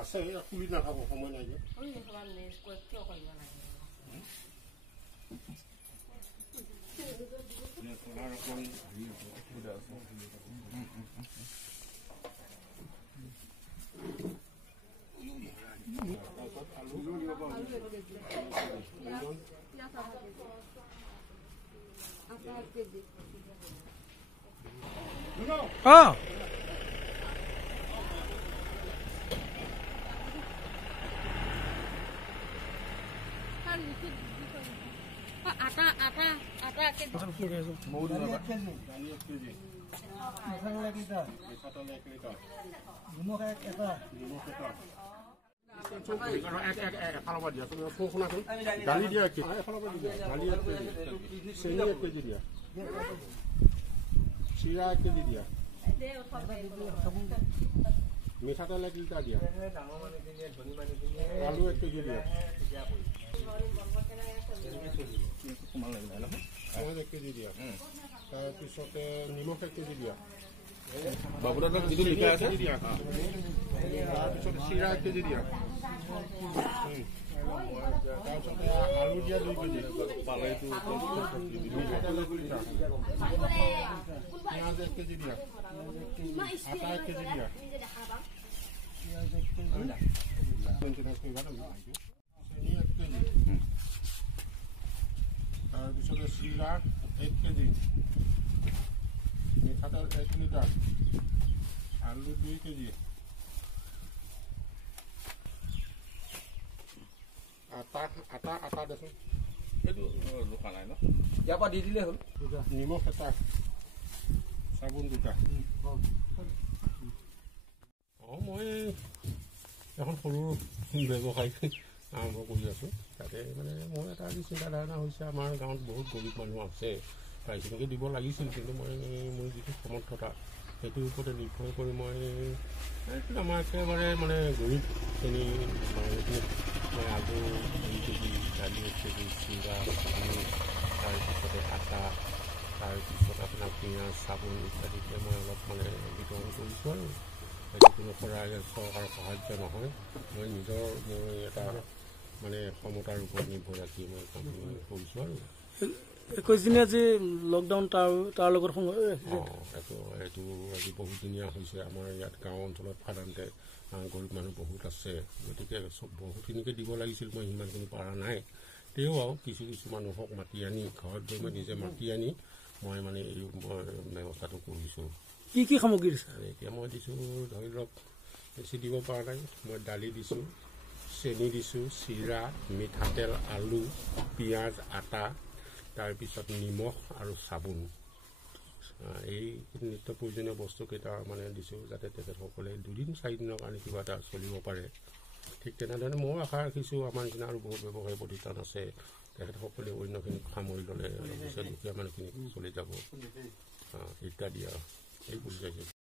আছে খুলি নাথাকো সময় নাই যে দালি দিয়া চেনি 1 কেজি দিয়া চিৰা 1 কেজি দিয়া মিঠাতেল 1 লিটাৰ দিয়া আলু 1 কেজি দিয়া 1 কেজি দিয়া তাৰপিছতে নিমখ 1 কেজি দিয়া বাবুদাদা যিটো লিখা আছে তাৰপিছতে চিৰা 1 কেজি দিয়া তাৰপিছতে আলু দিয়া 2 কেজি পালাইটো মিঠাতেল 1 লিটাৰ পিঁয়াজ 1 কেজি দিয়া আটা 1 কেজি দিয়া তাৰপিছতে চিৰা 1 কেজি মিঠাতেল 1 লিটাৰ আলু 2 কেজি আটা দেচোন এইটো জোখা নাই ন ইয়াৰ পৰা দি দিলে হ'ল নিমখ এটা চাবোন 2টা মই এখন সৰু ব্যৱসায় আৰম্ভ কৰি আছোঁ তাতে মানে মোৰ এটা আজি চিন্তাধাৰণা হৈছে আমাৰ গাঁৱত বহুত গৰীব মানুহ আছে প্ৰায়খিনিকে দিব লাগিছিল কিন্তু মই মোৰ যিটো সমৰ্থতা সেইটোৰ ওপৰতে নিৰ্ভৰ কৰি মই আমাৰ একেবাৰে মানে গৰীব শ্ৰেণী মই আলু 2 কেজি দালি 1 কেজি চিৰা তাৰপিছতে আটা তাৰপিছত আপোনাৰ পিঁয়াজ চাবোন ইত্যাদিকে মই অলপ মানে বিতৰণ কৰিছোঁ আৰু সেইটো কোনো চৰকাৰৰ সাহায্য নহয় মই মোৰ এটা মানে ক্ষমতাৰ ওপৰত নিৰ্ভৰ ৰাখি মই কামখিনি কৰিছোঁ আৰু 21 দিনীয়া যে লকডাউন তাৰ লগত এইটো আজি বহুত দিনীয়া হৈছে আমাৰ ইয়াত গাঁও অঞ্চলত সাধাৰণতে গৰীব মানুহ বহুত আছে গতিকে বহুতখিনিকে দিব লাগিছিল মই সিমানখিনি পৰা নাই তেও আৰু কিছু মানুহক মাতি আনি ঘৰত গৈ মই নিজে মাতি আনি মই মানে এই ব্যৱস্থাটো কৰিছোঁ কি সামগ্ৰী দিছে এতিয়া মই দিছোঁ ধৰি লওক বেছি দিব পৰা নাই মই দালি দিছোঁ চেনি দিছোঁ চিৰা মিঠাতেল আলু পিঁয়াজ আটা তাৰপিছত নিমখ আৰু চাবোন এই নিত্য প্ৰয়োজনীয় বস্তুকেইটা মানে দিছোঁ যাতে তেখেতসকলে 2-4 দিনৰ কাৰণে কিবা এটা চলিব পাৰে ঠিক তেনেধৰণে মই আশা ৰাখিছোঁ আমাৰ নিচিনা আৰু বহুত ব্যৱসায় প্ৰতিষ্ঠান আছে তেখেতসকলে অন্যখিনিক সামৰি ল'লে দুখীয়া মানুহখিনি চলি যাব ইত্যাদি আৰু এই বুজাইছোঁ